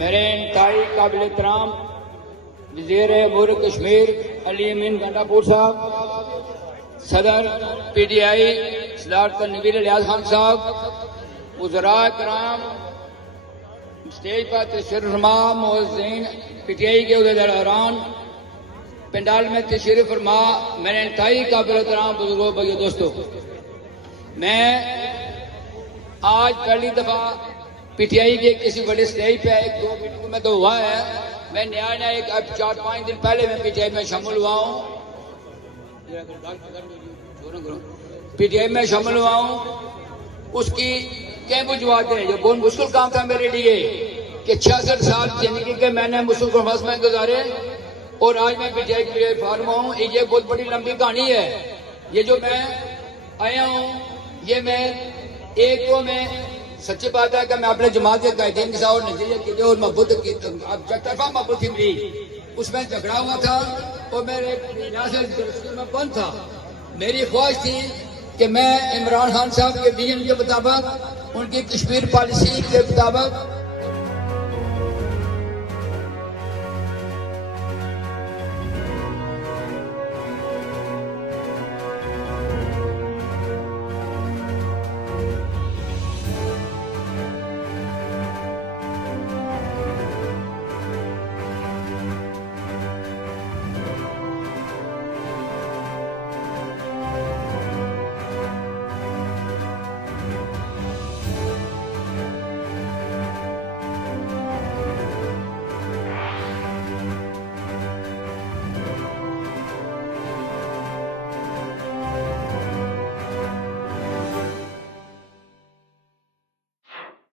मेरे इंतहाई काबिल एहतराम वज़ीर अमूर कश्मीर अली अमीन गंडापुर साहब, सदर PTI सदारत नवीर इलियास खान साहब, उज़रा कराम, स्टेज पर तशरीफ फरमा मुअज़्ज़िन PTI के उहदेदारान, पंडाल में तशरीफ फरमा मेरे इंतहाई काबिल एहतराम बुजुर्गों, भाइयों, दोस्तों, मैं आज पहली दफा PTI के किसी बड़े स्टेज पे एक दो मीटिंग में तो हुआ है। मैं नया एक अब 4-5 दिन पहले मैं PTI में शामिल हुआ हूँ। PTI में शामिल हुआ हूँ। उसकी क्या वजूहत है? जो बहुत मुश्किल काम था मेरे लिए कि 66 साल जिंदगी के मैंने मुश्किल कॉन्फ्रेंस में गुजारे और आज मैं PTI के लिए फॉर्म हूँ। ये बहुत बड़ी लंबी कहानी है। ये जो मैं आया हूँ, ये मैं एक तो मैं सच्ची बात है कि मैं अपने जमात के कायदीन के साथ और नजरिए के लिए और मोहब्बत की तरफा मोहब्बत थी मेरी, उसमें झगड़ा हुआ था और मेरे में बंद था। मेरी ख्वाहिश थी कि मैं इमरान खान साहब के विजन के मुताबिक, उनकी कश्मीर पॉलिसी के मुताबिक